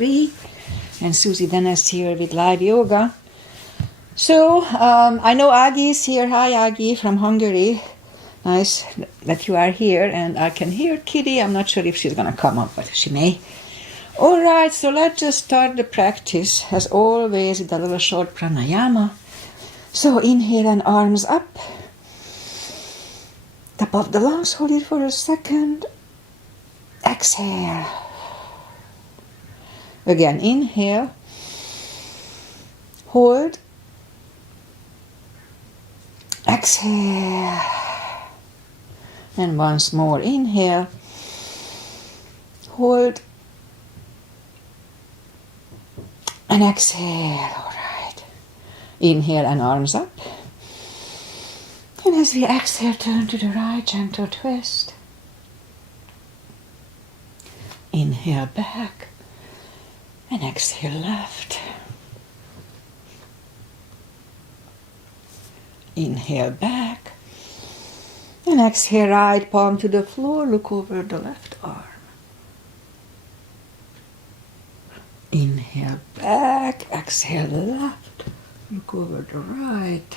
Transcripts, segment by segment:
3. And Susie Dennis here with live yoga. So, I know Agi is here. Hi, Agi from Hungary. Nice that you are here. And I can hear Kitty. I'm not sure if she's going to come up, but she may. All right, so let's just start the practice. As always, with a little short pranayama. So, inhale and arms up. Above the lungs, hold it for a second. Exhale. Again, inhale. Hold. Exhale. And once more, inhale. Hold. And exhale. All right. Inhale and arms up. And as we exhale, turn to the right, gentle twist. Inhale back. And exhale left. Inhale back. And exhale right palm to the floor. Look over the left arm. Inhale back. Exhale left. Look over the right.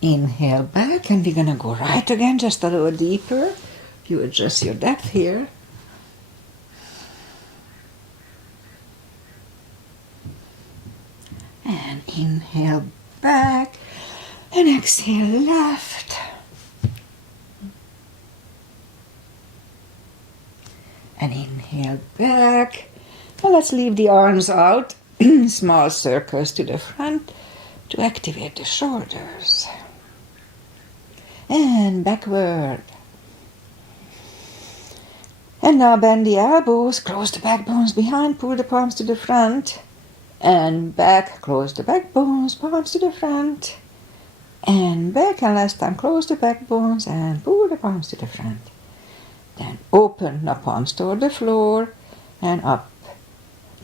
Inhale back, and we're going to go right again, just a little deeper. You adjust your depth here. And inhale back, and exhale left. And inhale back. And let's leave the arms out, small circles to the front to activate the shoulders. And backward. And now bend the elbows, close the backbones behind, pull the palms to the front. And back, close the backbones, palms to the front. And back, and last time close the backbones and pull the palms to the front. Then open the palms toward the floor and up,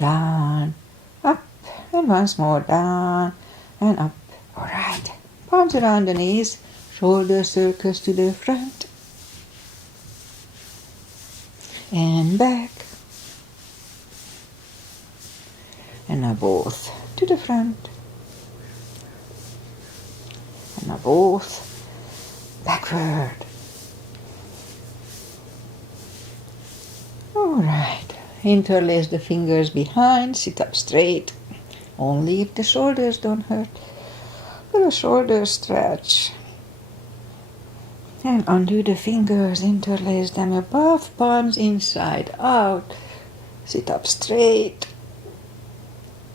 down, up, and once more down and up. All right, palms around the knees. Shoulder circles to the front and back, and now both to the front, and now both backward. All right, interlace the fingers behind, sit up straight, only if the shoulders don't hurt. Little shoulder stretch. And undo the fingers, interlace them above, palms inside out. Sit up straight.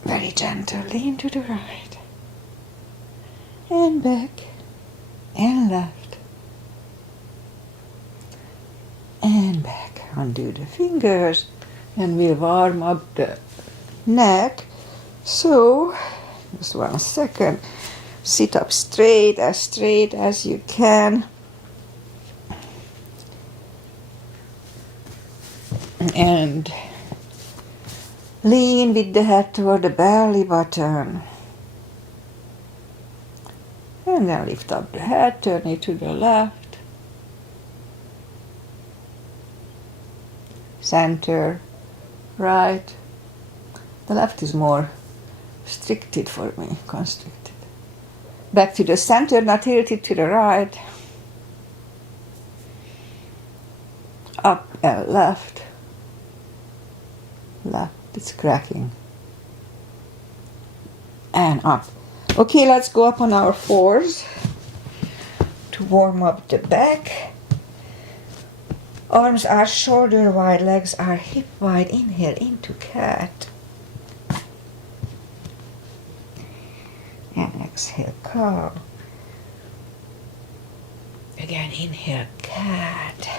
Very gentle, lean to the right. And back. And left. And back. Undo the fingers. And we'll warm up the neck. So, just 1 second. Sit up straight as you can. And lean with the head toward the belly button. And then lift up the head, turn it to the left. Center, right. The left is more restricted for me, constricted. Back to the center, now tilt it to the right. Up and left. Left, it's cracking. And up. Okay, let's go up on our fours to warm up the back. Arms are shoulder wide, legs are hip wide. Inhale into cat. And exhale, cow. Again, inhale, cat.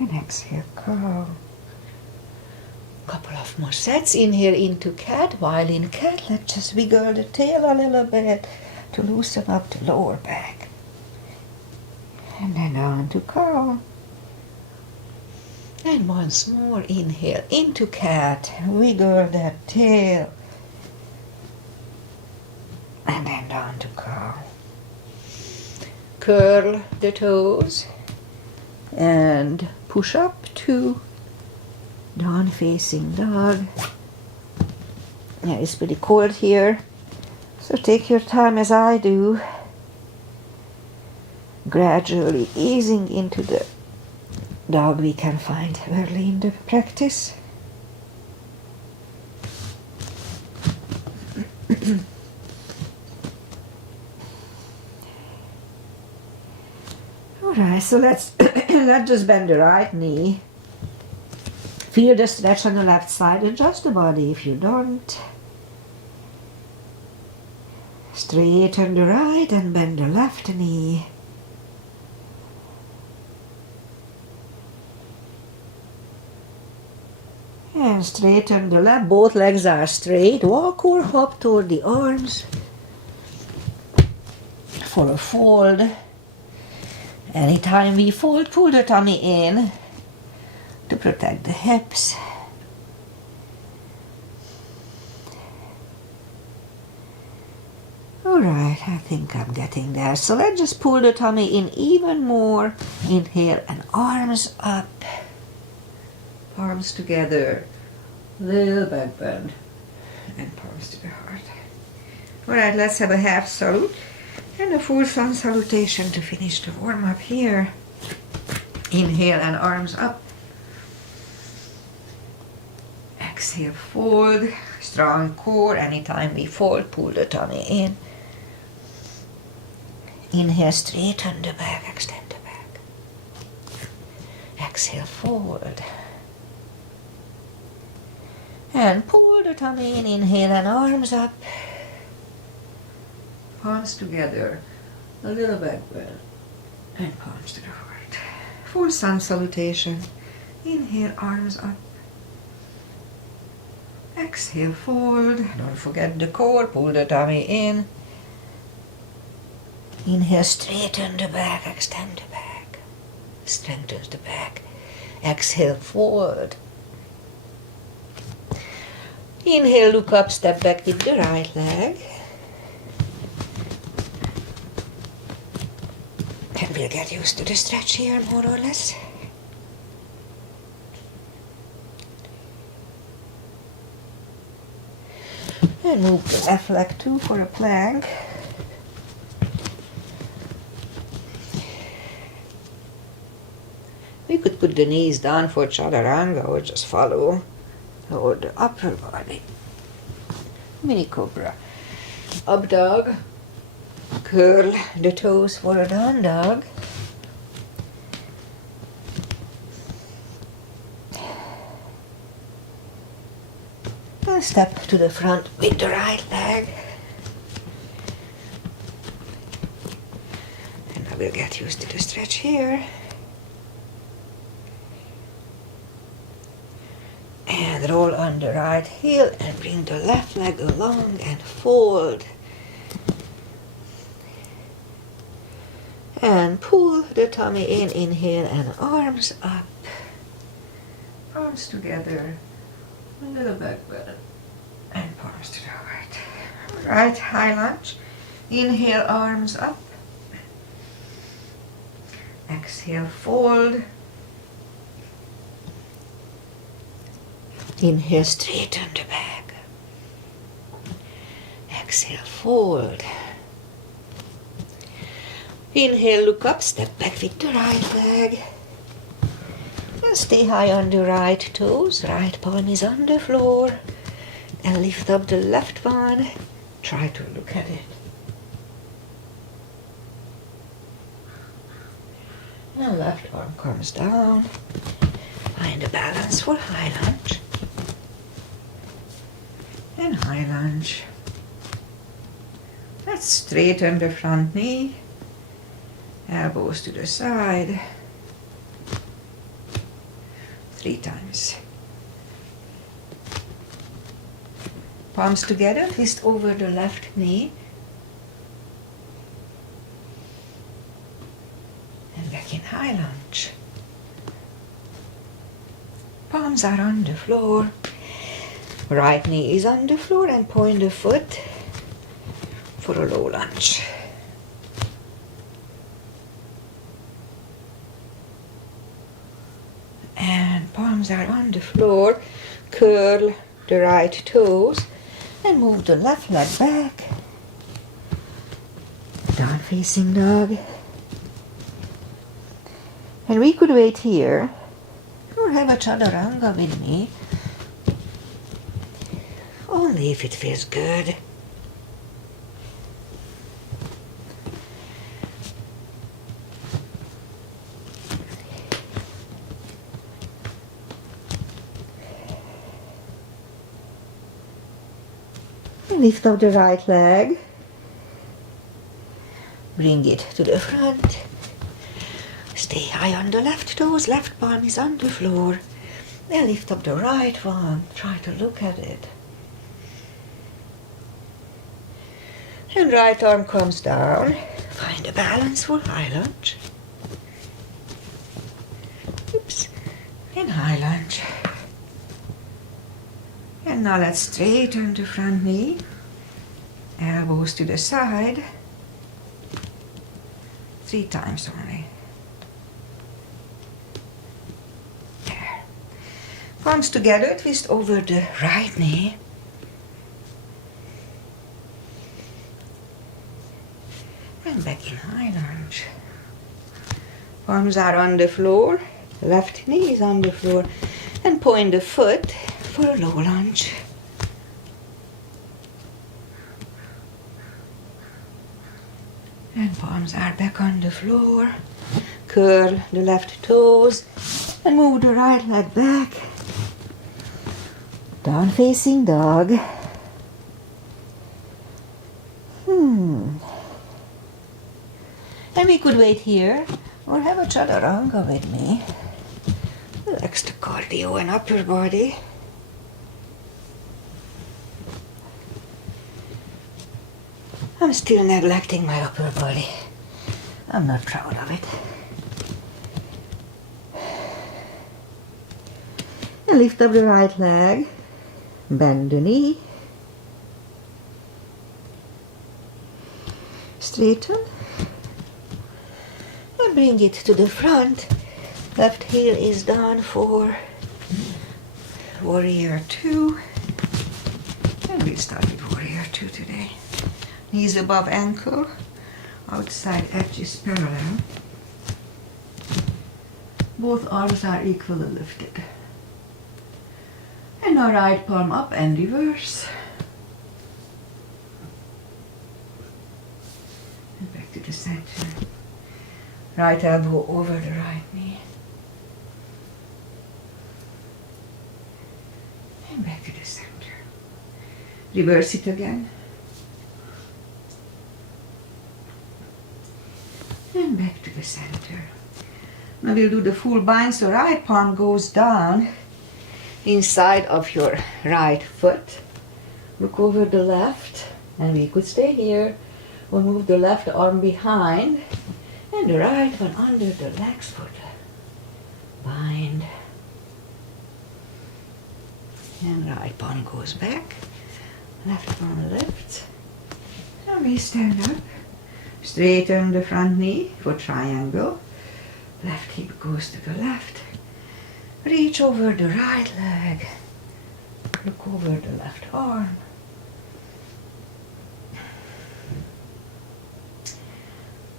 And exhale, cow. Couple of more sets. Inhale into cat. While in cat, let's just wiggle the tail a little bit to loosen up the lower back. And then down to cow. And once more, inhale into cat. Wiggle that tail. And then down to cow. Curl the toes. And push up to down facing dog. Yeah, it's pretty cold here, so take your time as I do, gradually easing into the dog we can find early in the practice. Alright, so let's just bend the right knee. Feel the stretch on the left side, adjust the body if you don't. Straighten the right and bend the left knee. And straighten the left, both legs are straight. Walk or hop toward the arms for a fold. Anytime we fold, pull the tummy in to protect the hips. Alright, I think I'm getting there. So let's just pull the tummy in even more. Inhale and arms up. Palms together. Little back bend. And palms to the heart. Alright, let's have a half salute and a full sun salutation to finish the warm up here. Inhale and arms up. Exhale, fold. Strong core. Anytime we fold, pull the tummy in. Inhale, straighten the back, extend the back. Exhale, fold. And pull the tummy in, inhale and arms up. Palms together, a little back bend, and palms to the heart. Full sun salutation. Inhale, arms up. Exhale, fold. Don't forget the core, pull the tummy in. Inhale, straighten the back, extend the back. Strengthens the back. Exhale, forward. Inhale, look up, step back with the right leg. And we'll get used to the stretch here, more or less. And move the left leg too for a plank. We could put the knees down for chaturanga or just follow or the upper body. Mini cobra. Up dog. Curl the toes for a down dog. And step to the front with the right leg. And I will get used to the stretch here. And roll on the right heel and bring the left leg along and fold. And pull the tummy in, inhale and arms up. Arms together, a little back bend, and palms to the heart. Alright, high lunge. Inhale, arms up. Exhale, fold. Inhale, straighten the back. Exhale, fold. Inhale, look up, step back with the right leg. And stay high on the right toes. Right palm is on the floor. And lift up the left one. Try to look at it. And left arm comes down. Find a balance for high lunge. And high lunge. Let's straighten the front knee. Elbows to the side. 3 times. Palms together, fist over the left knee. And back in high lunge. Palms are on the floor. Right knee is on the floor and point the foot for a low lunge. palms are on the floor. Curl the right toes and move the left leg back. Down facing dog. And we could wait here or have a chaturanga with me. Only if it feels good. Lift up the right leg. Bring it to the front. Stay high on the left toes. Left palm is on the floor. Then lift up the right one. Try to look at it. And right arm comes down. Find a balance for high lunge. Oops. And high lunge. And now let's straighten the front knee. Elbows to the side. 3 times only. There. Palms together, twist over the right knee. And back in high lunge. Palms are on the floor. Left knee is on the floor. And point the foot for a low lunge. And palms are back on the floor. Curl the left toes and move the right leg back. Down facing dog. And we could wait here or have a chaturanga with me. Relax the cardio and upper body. I'm still neglecting my upper body. I'm not proud of it. And lift up the right leg. Bend the knee. Straighten. And bring it to the front. Left heel is down for Warrior 2. And we'll start with Warrior 2 today. Knees above ankle, outside edge is parallel. Both arms are equally lifted. And now right palm up and reverse. And back to the center. Right elbow over the right knee. And back to the center. Reverse it again. And back to the center. Now we'll do the full bind, so right palm goes down inside of your right foot. Look over the left, and we could stay here. We'll move the left arm behind, and the right one under the next foot. Bind. And right palm goes back. Left palm lifts. And we stand up. Straighten the front knee for triangle. Left hip goes to the left. Reach over the right leg. Look over the left arm.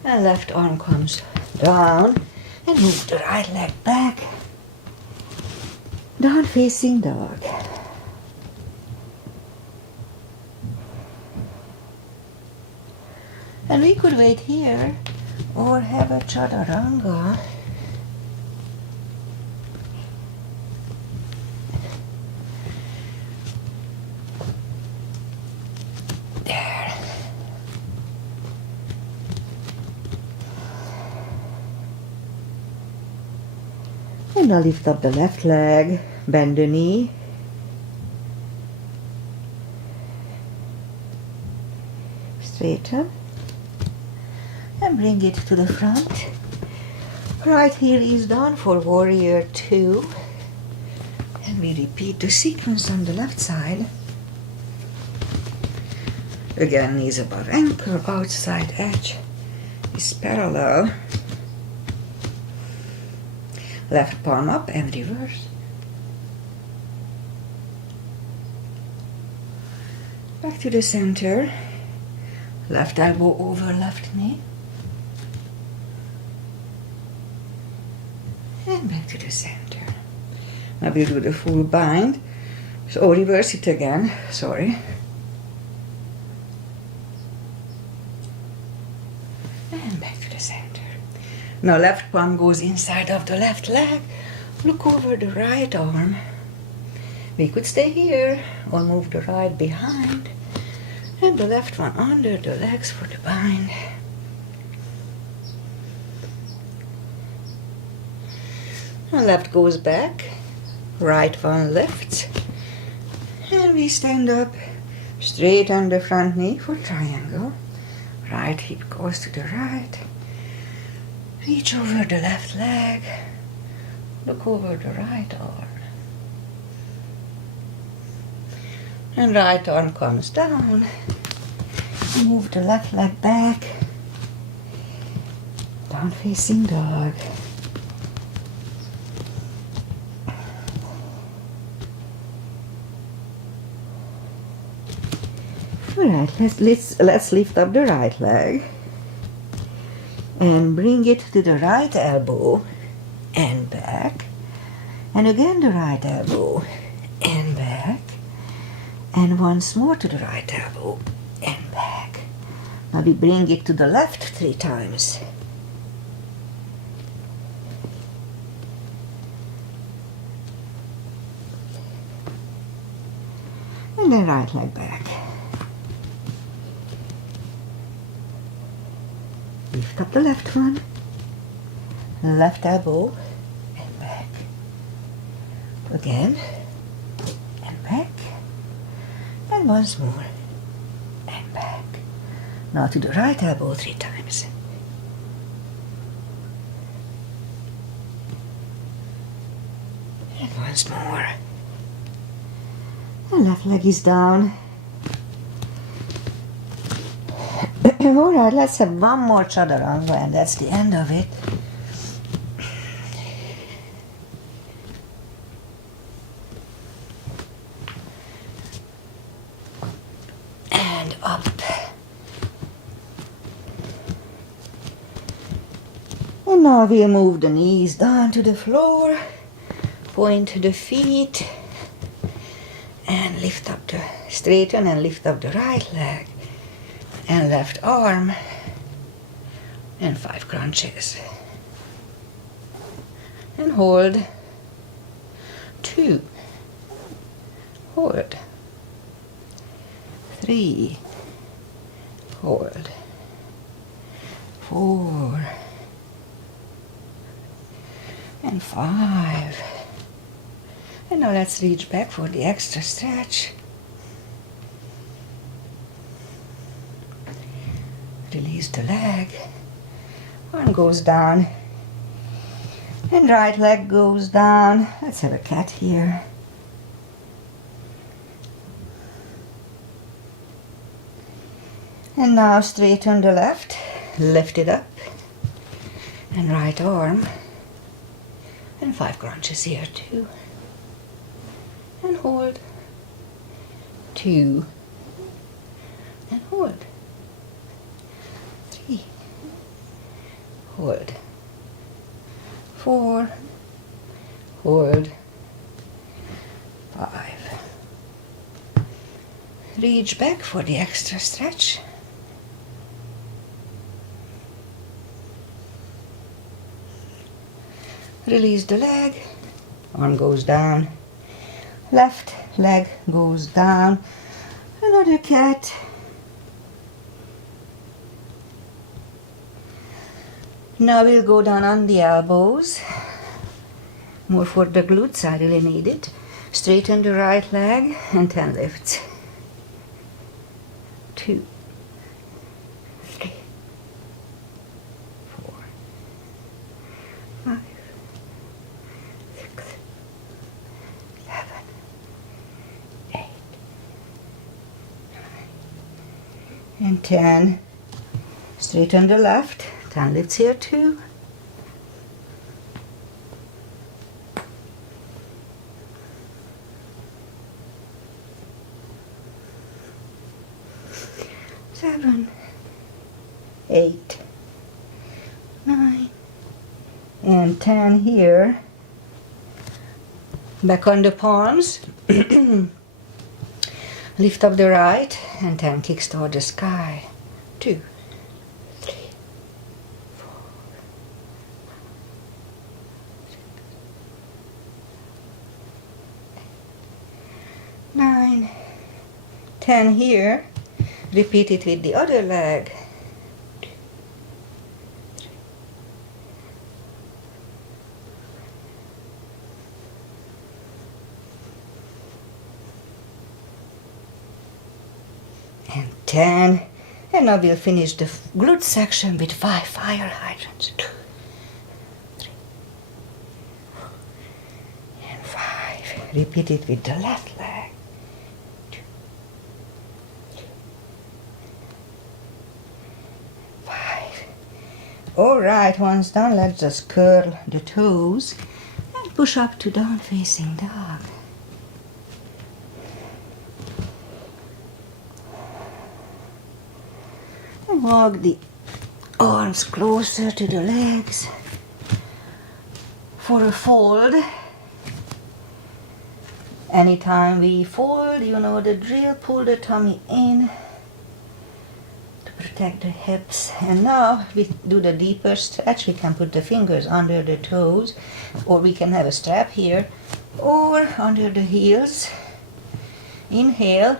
And left arm comes down and move the right leg back. Down facing dog. And we could wait here or have a chaturanga. There. And now lift up the left leg, bend the knee. Straighten. And bring it to the front. Right heel is down for Warrior 2. And we repeat the sequence on the left side. Again, knees above ankle, outside edge is parallel. Left palm up and reverse. Back to the center. Left elbow over left knee. And back to the center. Now we'll do the full bind. So reverse it again, sorry. And back to the center. Now left palm goes inside of the left leg. Look over the right arm. We could stay here or move the right behind. And the left one under the legs for the bind. And left goes back. Right one lifts. And we stand up. Straighten the front knee for triangle. Right hip goes to the right. Reach over the left leg. Look over the right arm. And right arm comes down. Move the left leg back. Down facing dog. Alright, let's lift up the right leg and bring it to the right elbow and back, and again the right elbow and back, and once more to the right elbow and back. Now we bring it to the left 3 times. And then right leg back. Lift up the left one, left elbow and back. Again, and back, and once more, and back. Now to the right elbow 3 times. And once more. And left leg is down. Alright, let's have one more chaturanga and that's the end of it. And up. And now we'll move the knees down to the floor, point the feet, and lift up the, straighten and lift up the right leg. And left arm, and 5 crunches. And hold. 2. Hold. 3. Hold. 4. And 5. And now let's reach back for the extra stretch. Release the leg, arm goes down, and right leg goes down. Let's have a cat here. And now straighten the left, lift it up, and right arm, and 5 crunches here too. And hold, 2, and hold. Hold. 4. Hold. 5. Reach back for the extra stretch. Release the leg. Arm goes down. Left leg goes down. Another cat. Now we'll go down on the elbows, more for the glutes, I really need it. Straighten the right leg and 10 lifts. 2, 3, 4, 5, 6, 7, 8, 9, and 10. Straighten the left. 10 lifts here too. 7, 8, 9, and 10 here. Back on the palms. Lift up the right and 10 kicks toward the sky. 2, 3, 4, 9, 10 here. Repeat it with the other leg. 2, 3, and 10. And now we'll finish the glute section with 5 fire hydrants. 2, 3, 4, and 5. Repeat it with the left leg. 2, 3, 5. Alright, once done, let's just curl the toes and push up to down facing dog. And walk the arms closer to the legs for a fold. Anytime we fold, you know the drill, pull the tummy in to protect the hips. And now we do the deeper stretch. We can put the fingers under the toes, or we can have a strap here, or under the heels. Inhale,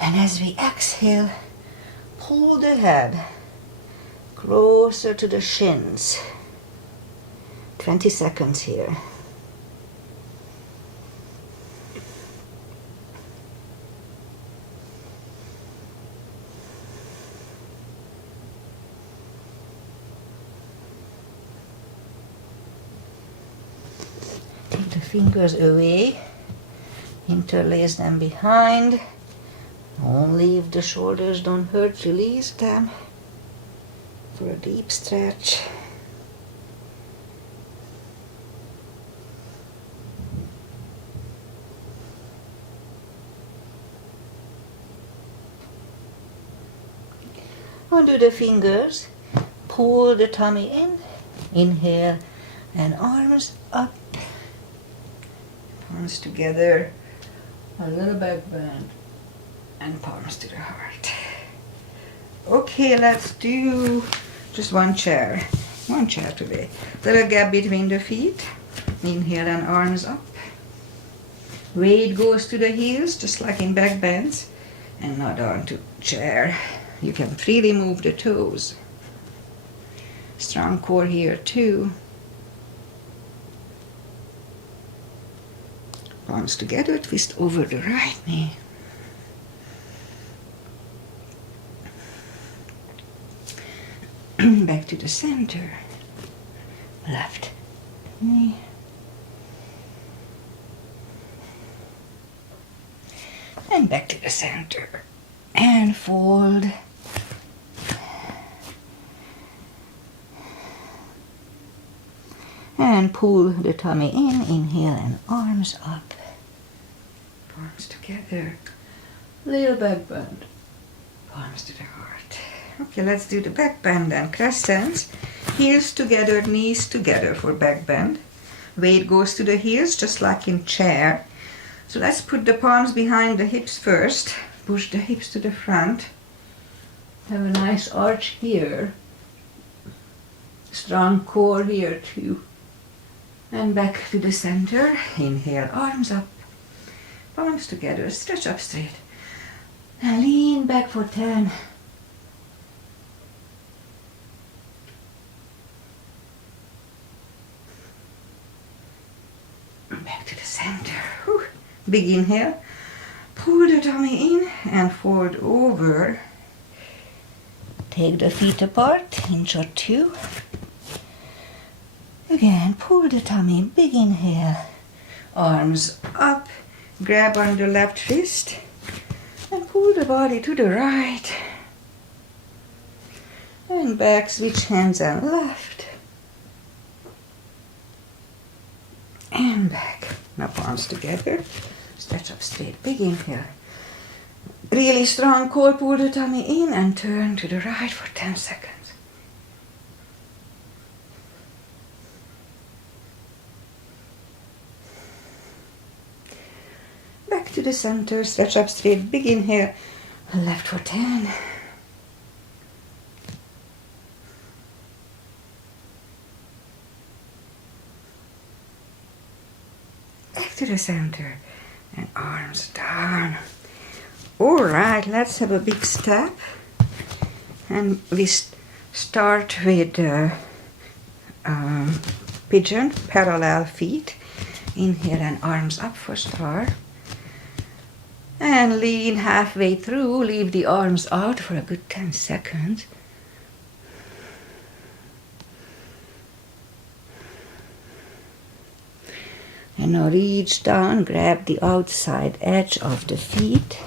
and as we exhale, pull the head closer to the shins. 20 seconds here. Take the fingers away, interlace them behind. Only if the shoulders don't hurt, release them for a deep stretch. Undo the fingers, pull the tummy in, inhale, and arms up, palms together, a little back bend, and palms to the heart. Okay, let's do just one chair today. Little gap between the feet. Inhale and arms up. Weight goes to the heels, just like in back bends, and not onto chair. You can freely move the toes. Strong core here too. Palms together, twist over the right knee. Back to the center. Left knee. And back to the center. And fold. And pull the tummy in. Inhale and arms up. Palms together. Little back bend. Palms to the heart. Okay, let's do the back bend and crescents. Heels together, knees together for back bend. Weight goes to the heels, just like in chair. So let's put the palms behind the hips first. Push the hips to the front. Have a nice arch here. Strong core here too. And back to the center. Inhale, arms up. Palms together, stretch up straight. And lean back for 10. Back to the center. Whew. Big inhale. Pull the tummy in and fold over. Take the feet apart, inch or two. Again, pull the tummy in. Big inhale. Arms up. Grab on the left wrist. And pull the body to the right. And back, switch hands and left. And back. Now palms together. Stretch up straight. Big inhale. really strong core, pull the tummy in and turn to the right for 10 seconds. Back to the center, stretch up straight, big inhale, left for 10. Back to the center and arms down. Alright, let's have a big step. And we start with pigeon, parallel feet. Inhale and arms up for start. And lean halfway through, leave the arms out for a good 10 seconds. And now reach down, grab the outside edge of the feet.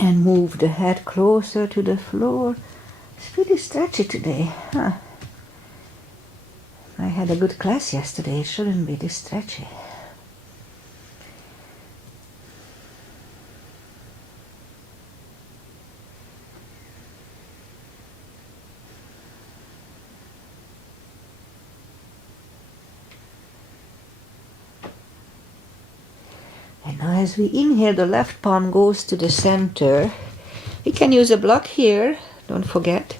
And move the head closer to the floor. It's really stretchy today, huh? I had a good class yesterday, it shouldn't be this stretchy. And now as we inhale, the left palm goes to the center. We can use a block here, don't forget.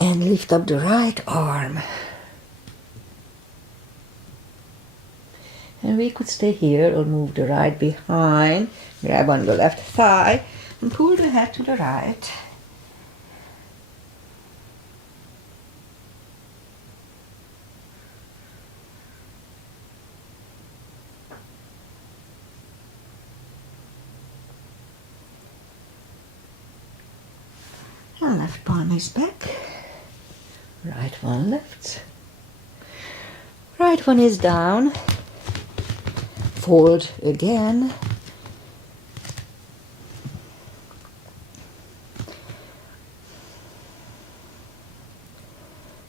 And lift up the right arm. And we could stay here or move the right behind. Grab on the left thigh and pull the head to the right. And left palm is back. Right one left. Right one is down. Fold again.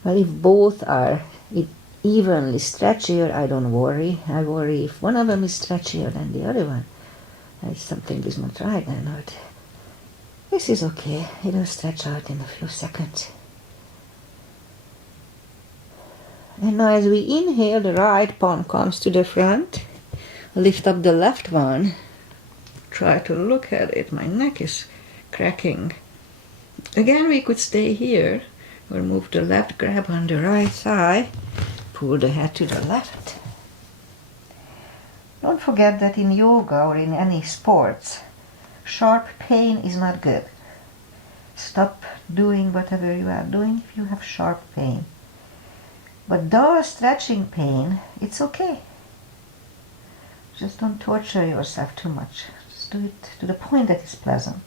Well, if both are evenly stretchier, I don't worry. I worry if one of them is stretchier than the other one. Something is not right then, but this is okay. It'll stretch out in a few seconds. And now as we inhale, the right palm comes to the front. Lift up the left one. Try to look at it. My neck is cracking. Again, we could stay here or move the left, grab on the right thigh, pull the head to the left. Don't forget that in yoga or in any sports, sharp pain is not good. Stop doing whatever you are doing if you have sharp pain. But dull stretching pain, it's okay. Just don't torture yourself too much. Just do it to the point that it's pleasant.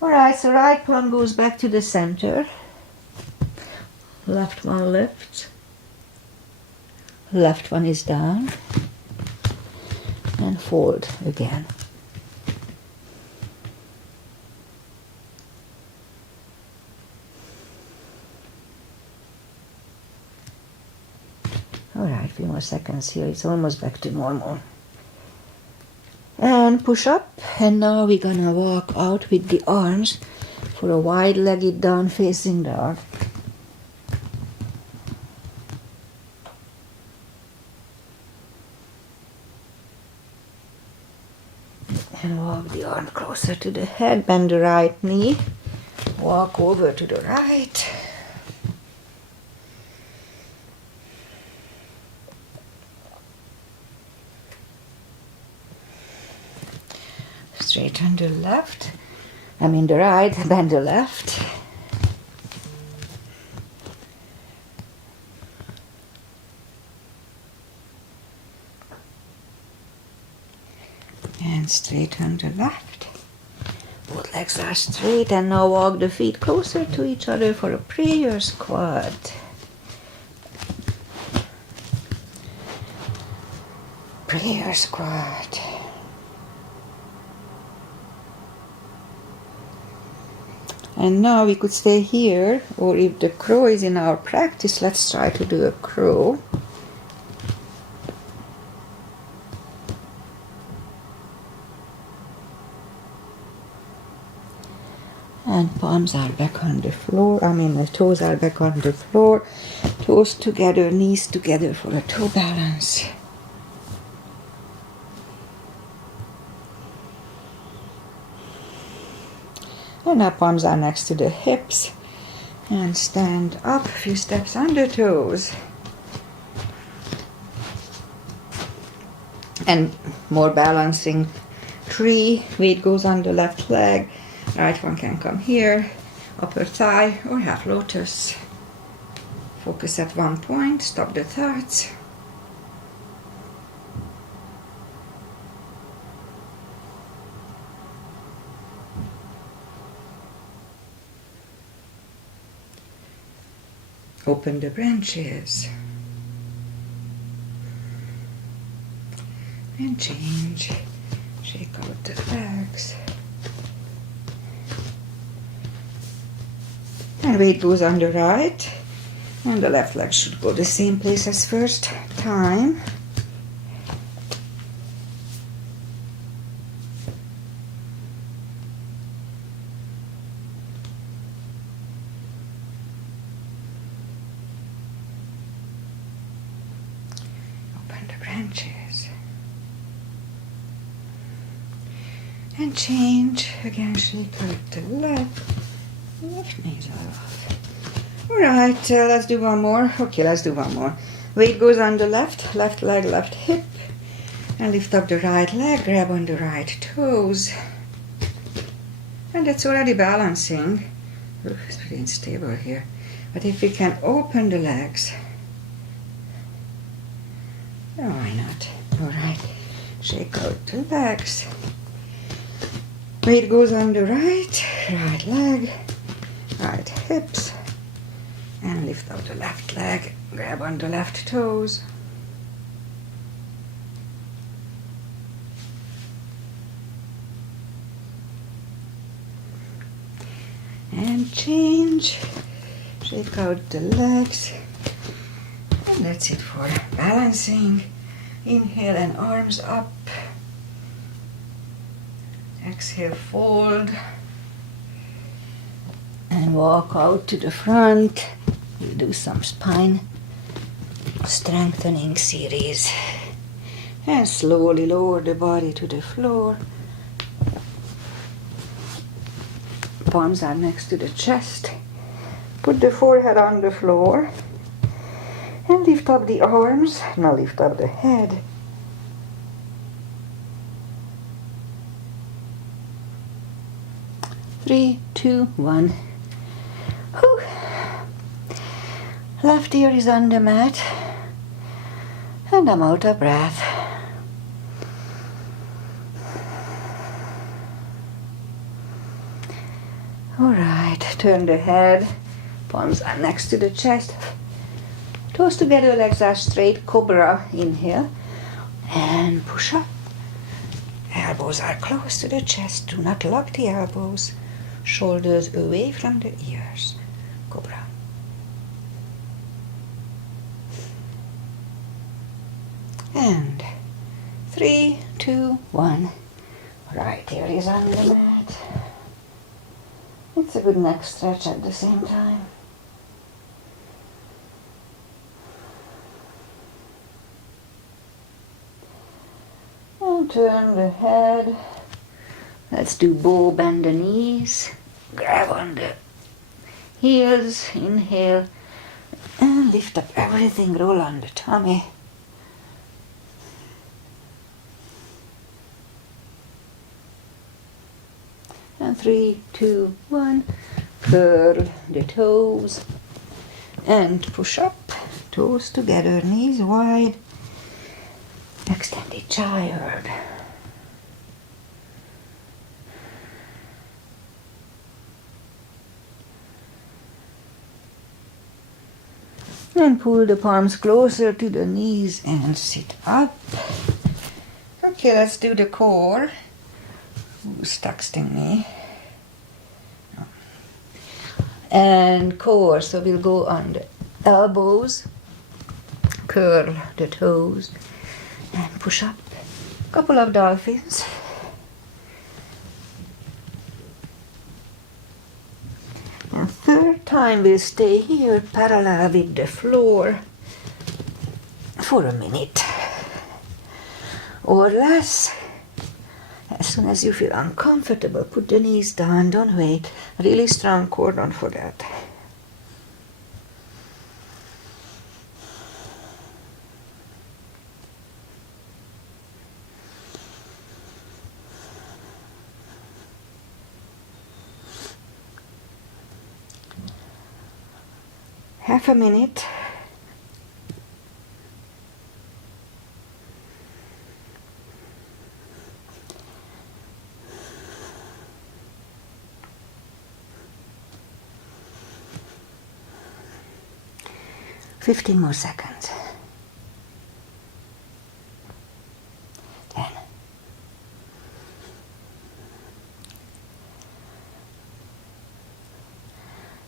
Alright, so right palm goes back to the center. Left one lifts. Left one is down. And fold again. Alright, a few more seconds here. It's almost back to normal. And push up. And now we're gonna walk out with the arms for a wide-legged down facing dog. And walk the arm closer to the head. Bend the right knee. Walk over to the right. Straighten the left. The right. Bend the left. And straighten the left. Both legs are straight, and now walk the feet closer to each other for a prayer squat. Prayer squat. And now we could stay here, or if the crow is in our practice, let's try to do a crow. And palms are back on the floor. The toes are back on the floor. Toes together, knees together for a toe balance. And our palms are next to the hips. And stand up, a few steps on the toes. And more balancing. 3, weight goes on the left leg. Right one can come here, upper thigh or half lotus. Focus at one point, stop the thoughts. Open the branches. And change. Shake out the legs. And weight goes on the right. And the left leg should go the same place as first time. Open the branches. And change. Again, shake out the left. Left knees are off. Alright, let's do one more. Okay, let's do one more. Weight goes on the left leg, left hip. And lift up the right leg, grab on the right toes. And that's already balancing. Ooh, it's very unstable here. But if we can open the legs. Oh, why not? Alright, shake out the legs. Weight goes on the right leg, right hips. And lift up the left leg, grab on the left toes. And change, shake out the legs. And that's it for balancing. Inhale and arms up. Exhale, fold. And walk out to the front. We'll do some spine strengthening series. And slowly lower the body to the floor. Palms are next to the chest. Put the forehead on the floor. And lift up the arms. Now lift up the head. Three, two, one. Whew. Left ear is on the mat. And I'm out of breath. Alright, turn the head. Palms are next to the chest. Toes together, legs are straight. Cobra, inhale. And push up. Elbows are close to the chest. Do not lock the elbows. Shoulders away from the ears. Cobra. And 3, 2, 1. Right here is on the mat. It's a good neck stretch at the same time. And turn the head. Let's do bow, bend the knees. Grab on the heels. Inhale. And lift up everything. Roll on the tummy. And 3, 2, 1. Curl the toes. And push up. Toes together. Knees wide. Extended child. And pull the palms closer to the knees and sit up. Okay, let's do the core. Who's texting me? No. And core, so we'll go on the elbows, curl the toes, and push up. Couple of dolphins. third time we'll stay here parallel with the floor for a minute or less. As soon as you feel uncomfortable, put the knees down, don't wait. Really strong cordon for that. Half a minute. Fifteen more seconds. 10.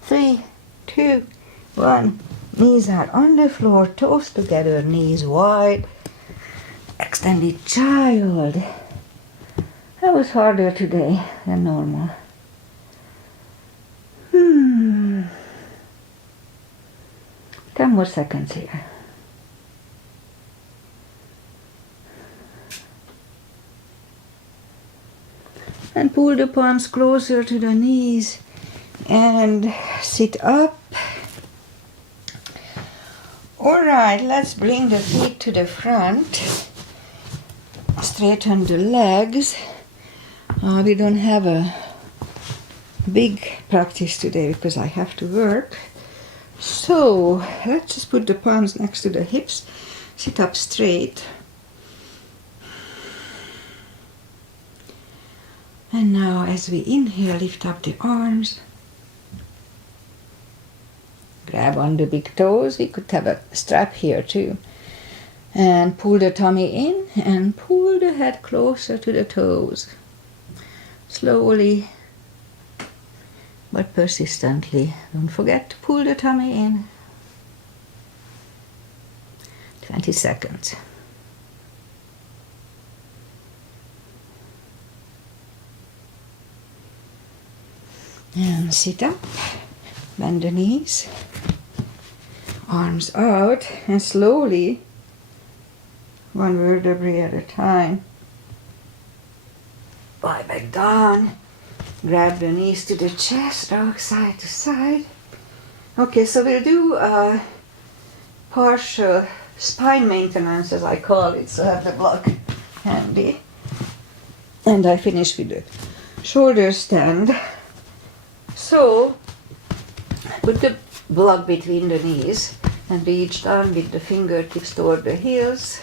3, 2, 1. Knees are on the floor, toes together, knees wide. Extended child. That was harder today than normal. 10 more seconds here. And pull the palms closer to the knees and sit up. Alright, let's bring the feet to the front. Straighten the legs. We don't have a big practice today because I have to work. So let's just put the palms next to the hips. Sit up straight. And now as we inhale, lift up the arms. Grab on the big toes. We could have a strap here too. And pull the tummy in and pull the head closer to the toes. Slowly but persistently. Don't forget to pull the tummy in. 20 seconds. And sit up. Bend the knees. Arms out and slowly, one vertebrae at a time. Lie back down. Grab the knees to the chest, rock side to side. Okay, so we'll do partial spine maintenance, as I call it, so have the block handy. And I finish with the shoulder stand. So, put the block between the knees and reach down with the fingertips toward the heels.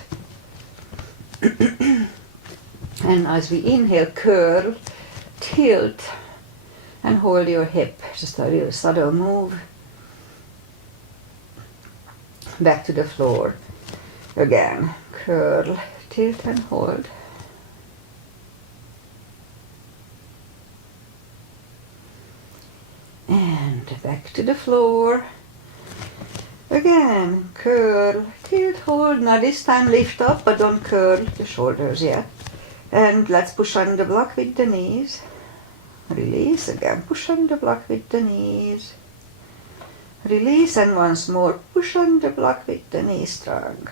And as we inhale, curl, tilt, and hold your hip. Just a real subtle move. Back to the floor. Again, curl, tilt, and hold. And back to the floor. Again, curl, tilt, hold. Now this time lift up, but don't curl the shoulders yet. And let's push on the block with the knees. Release again, push on the block with the knees. Release, and once more, push on the block with the knees strong.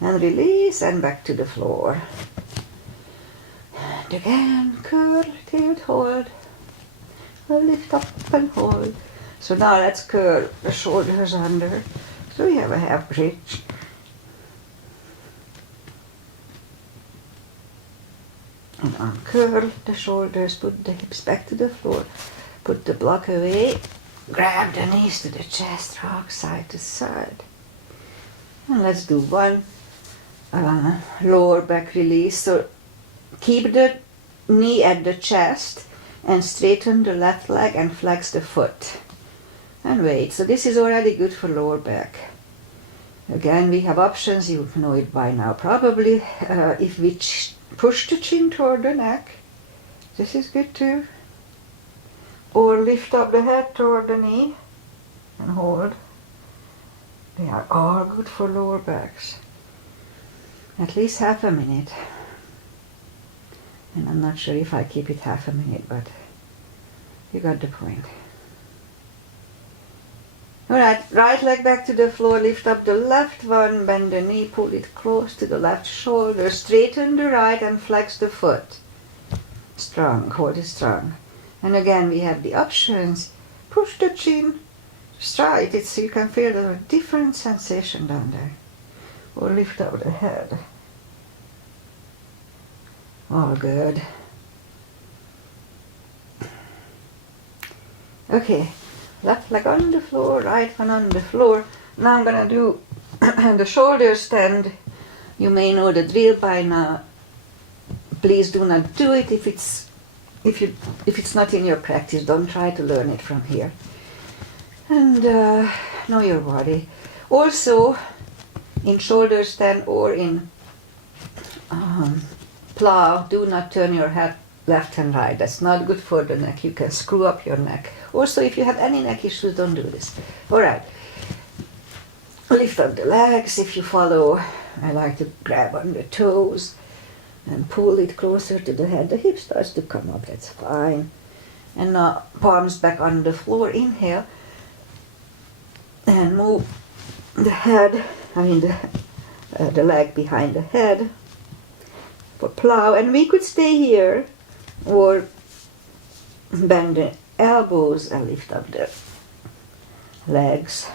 And release, and back to the floor. And again, curl, tilt, hold. Lift up and hold. So now let's curl the shoulders under. So we have a half bridge. And uncurl the shoulders, put the hips back to the floor, put the block away, grab the knees to the chest, rock side to side. And let's do one lower back release. So keep the knee at the chest and straighten the left leg and flex the foot. And wait, so this is already good for lower back. Again, we have options, you know it by now probably. If we push the chin toward the neck, this is good too. Or lift up the head toward the knee and hold. They are all good for lower backs. At least half a minute. And I'm not sure if I keep it half a minute, but You got the point. Alright, right leg back to the floor, lift up the left one, bend the knee, pull it close to the left shoulder, straighten the right and flex the foot. Strong, hold it strong. And again we have the options. Push the chin, just try it so you can feel a different sensation down there. Or lift up the head. All good. Okay, left leg on the floor, right one on the floor. Now I'm gonna do the shoulder stand. You may know the drill by now. Please do not do it if it's not in your practice. Don't try to learn it from here. And know your body. Also, in shoulder stand or in plow, do not turn your head left and right. That's not good for the neck. You can screw up your neck. Also, if you have any neck issues, don't do this. Alright. Lift up the legs if you follow. I like to grab on the toes and pull it closer to the head. The hip starts to come up, that's fine. And now palms back on the floor. Inhale. And move the head, the leg behind the head for plow. And we could stay here or bend the elbows and lift up the legs.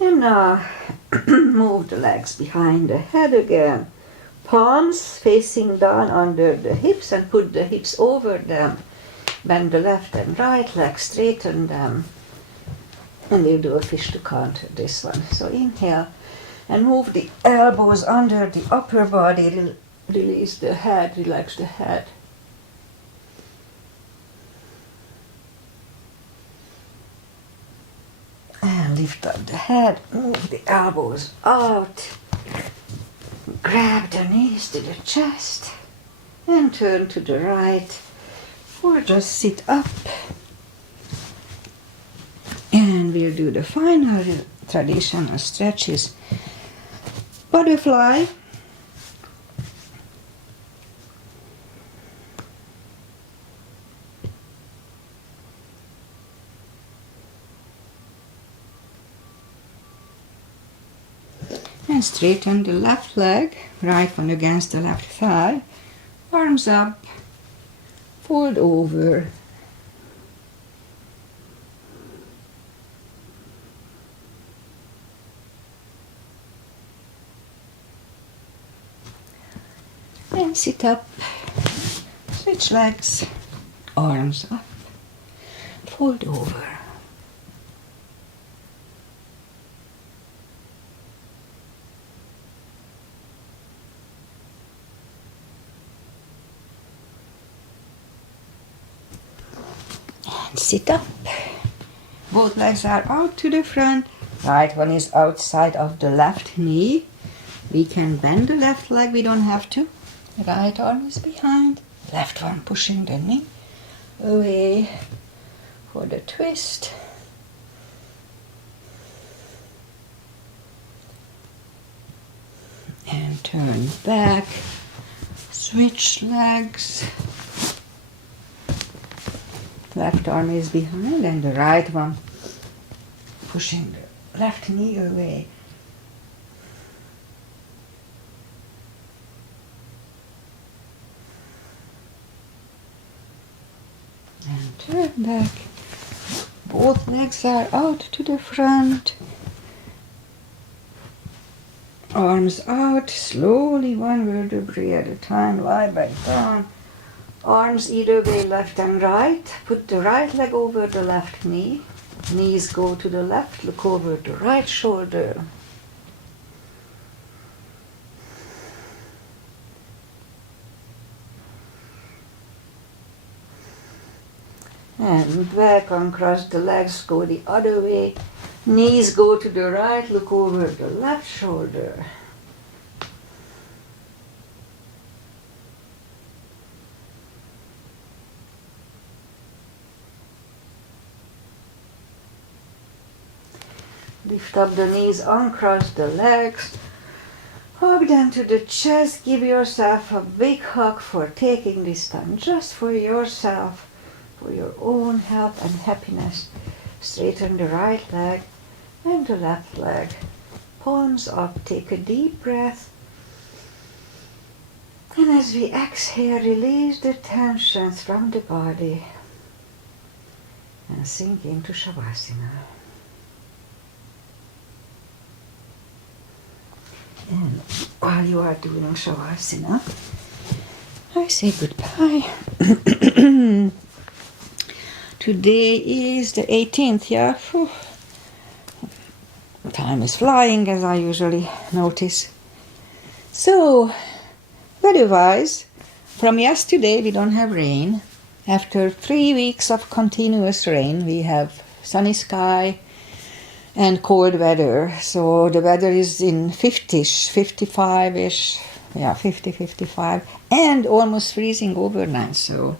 And now move the legs behind the head again. Palms facing down under the hips and put the hips over them. Bend the left and right leg, straighten them. And we'll do a fish to counter this one. So inhale and move the elbows under the upper body. Release the head, relax the head. And lift up the head, move the elbows out. Grab the knees to the chest and turn to the right or just sit up. And we'll do the final traditional stretches. Butterfly. And straighten the left leg, right one against the left thigh, arms up, fold over. And sit up, switch legs, arms up, fold over. Sit up. Both legs are out to the front. Right one is outside of the left knee. We can bend the left leg, we don't have to. Right arm is behind. Left one pushing the knee away for the twist. And turn back. Switch legs. Left arm is behind and the right one pushing the left knee away. And turn back. Both legs are out to the front. Arms out, slowly one vertebrae at a time, lie back down. Arms either way, left and right. Put the right leg over the left knee. Knees go to the left, look over the right shoulder. And back, uncross the legs, go the other way. Knees go to the right, look over the left shoulder. Lift up the knees, uncross the legs. Hug hug them to the chest. Give yourself a big hug for taking this time just for yourself, for your own health and happiness. Straighten the right leg and the left leg. Palms up. Take a deep breath. And as we exhale, release the tensions from the body and sink into Shavasana. And while you are doing Shavasana, I say goodbye. Today is the 18th, yeah? Whew. Time is flying, as I usually notice. So, weather-wise, from yesterday we don't have rain. After 3 weeks of continuous rain, we have sunny sky and cold weather. So the weather is in 50-ish, 55-ish, 50, 55, and almost freezing overnight. So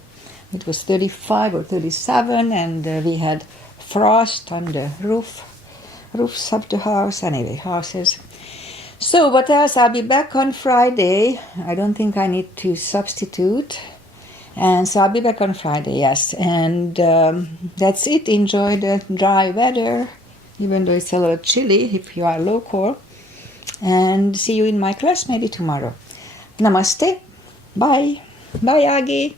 it was 35 or 37, and we had frost on the roofs of the house, houses. So what else? I'll be back on Friday. I don't think I need to substitute. And so I'll be back on Friday, yes. And that's it. Enjoy the dry weather, even though it's a little chilly if you are local. And see you in my class maybe tomorrow. Namaste. Bye. Bye, Agi.